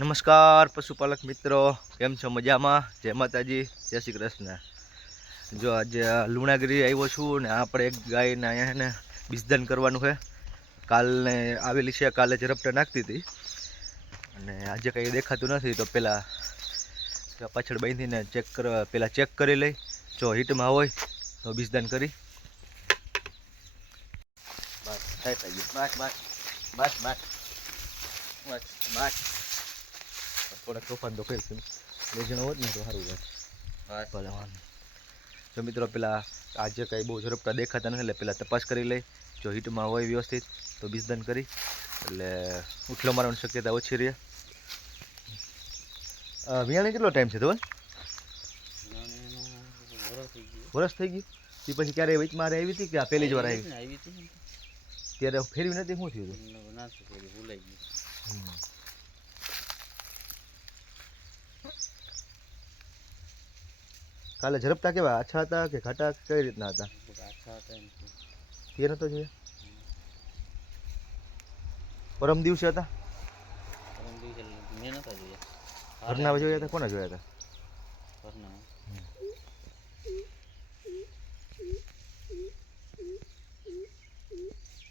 નમસ્કાર પશુપાલક મિત્રો, કેમ છો? મજામાં? જય માતાજી, જય શ્રી કૃષ્ણ. જો આજે લુણાગીરી આવ્યો છું ને આપણે એક ગાયને અહીંયા ને બીજદાન કરવાનું છે. કાલને આવેલી છે, કાલે ઝડપટા નાખતી હતી અને આજે કંઈ દેખાતું નથી, તો પહેલાં પાછળ બાંધીને ચેક કરી લઈ. જો હિટમાં હોય તો બીજદાન કરી. બસ થાય ગયું. બસ બસ બસ બસ બસ બસ થોડાક તોફાન તો કરીશું. બે જણા હોત ને તો સારું રહે. ભલે વાંધો. જો મિત્રો, પેલા આજે કંઈ બહુ ઝડપટા દેખાતા નથી, એટલે પહેલાં તપાસ કરી લઈ. જો હિટમાં હોય વ્યવસ્થિત તો બીજદાન કરી, એટલે ઉઠલો મારવાની શક્યતા ઓછી રહે. વિયાણે કેટલો ટાઈમ છે તો? વરસ થઈ ગયું. એ પછી ક્યારે વચમાં આવી હતી કે આ પહેલી જ વાર આવી? ત્યારે ફેરવી નથી, શું થયું હતું? ભૂલાઈ ગયું. કાલે ઝડપતા કેવા આછા હતા કે ઘાટા, કઈ રીતના હતા? તે નતો જોયા? પરમ દિવસે હતા? ઘરના જોયા હતા? કોને જોયા હતા?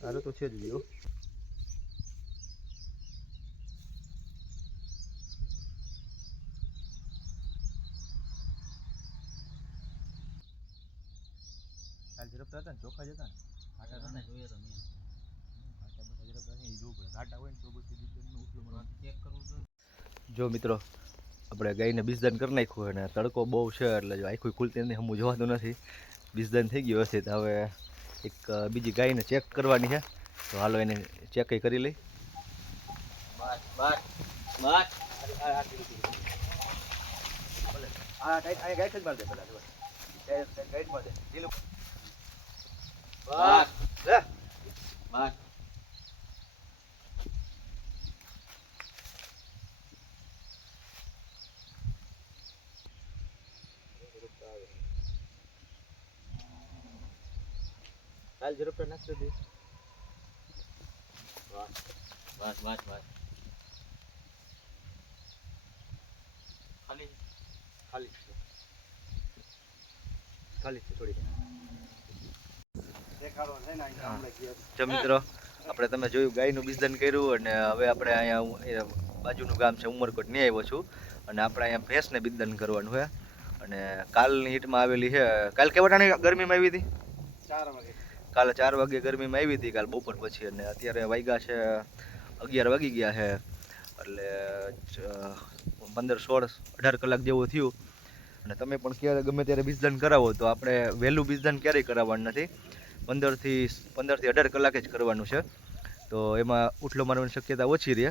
આરે તો છે જ જો. કાલ ઝડપતા હતા ને, ચોખા જ હતા ને? ઘાટા હતા જોયા તો મેં. ઘાટા બધા ઝડપતા છે, એ જોવું પડે. ઘાટા હોય ને તો પછી બીજદાનનું ઉઠલું મારવાનું ચેક કરવું જોઈએ. જો મિત્રો, આપણે ગાયને બીજદાન કરી નાખ્યું અને તડકો બહુ છે, એટલે જો આખું ખુલતી નથી, હમું જોવાતું નથી. બીજદાન થઈ ગયું હશે. તો હવે એક બીજી ગાયને ચેક કરવાની છે, તો હાલો એને ચેક કરી લઈ. બસ બસ બસ. હા, ગાઈડ જ માર દે પેલા. ગાઈડ માર દે. બસ બસ. કાલ ઝડપટા નાખતો હતી. બસ બસ બસ બસ. ખાલી ખાલી ખાલી થોડી. જો મિત્રો, આપણે તમે જોયું ગાયનું બીજદાન કર્યું, અને હવે આપણે અહીંયા બાજુનું ગામ છે ઉમરકોટ ને આવ્યો છું, અને આપણે અહીંયા ભેંસને બીજદાન કરવાનું છે. અને કાલની હીટમાં આવેલી છે. કાલ કેવા ટાણે ગરમીમાં આવી હતી? 4 વાગે. કાલે 4 વાગે ગરમીમાં આવી હતી, કાલ બપોર પછી. અને અત્યારે વાગ્યા છે 11 વાગી ગયા છે, એટલે 15, 16, 18 કલાક જેવું થયું. અને તમે પણ ક્યારે ગમે ત્યારે બીજદાન કરાવો તો આપણે વહેલું બીજદાન ક્યારેય કરાવવાનું નથી. 15થી 18 કલાકે જ કરવાનું છે, તો એમાં ઉઠલો મારવાની શક્યતા ઓછી રહે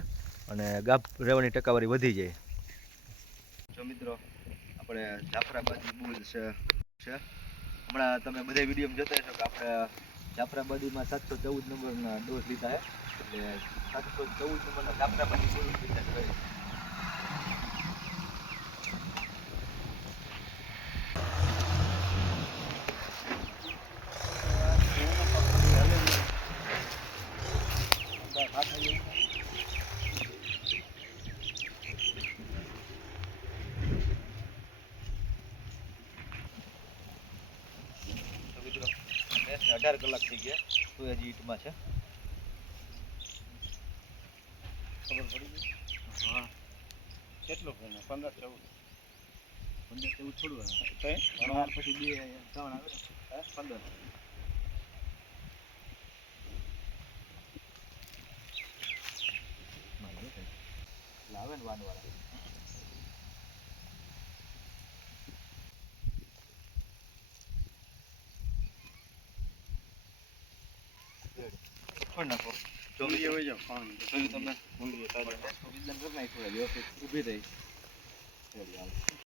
અને ગાભ રહેવાની ટકાવારી વધી જાય. જો મિત્રો, આપણે જાફરાબાદી બુલ છે. હમણાં તમે બધા વિડીયો જોતા હશો કે આપણે જાફરાબાદીમાં 714 નંબરના ડોઝ લીધા છે, એટલે 714 નંબરના જાફરાબાદી બુલ લીધા છે. મિત્રો, 18 કલાક થઈ ગયા, તો હજી હીટમાં છે. ખબર પડી ગઈ? હા. કેટલું 15, 14? 15, 14 થોડું આવે. પછી 2, 3 આવે ને. 15 આવે ને વાનવાળા. નાખો. ચોવીસ હોય જાવ. તમે ઊભી રહી.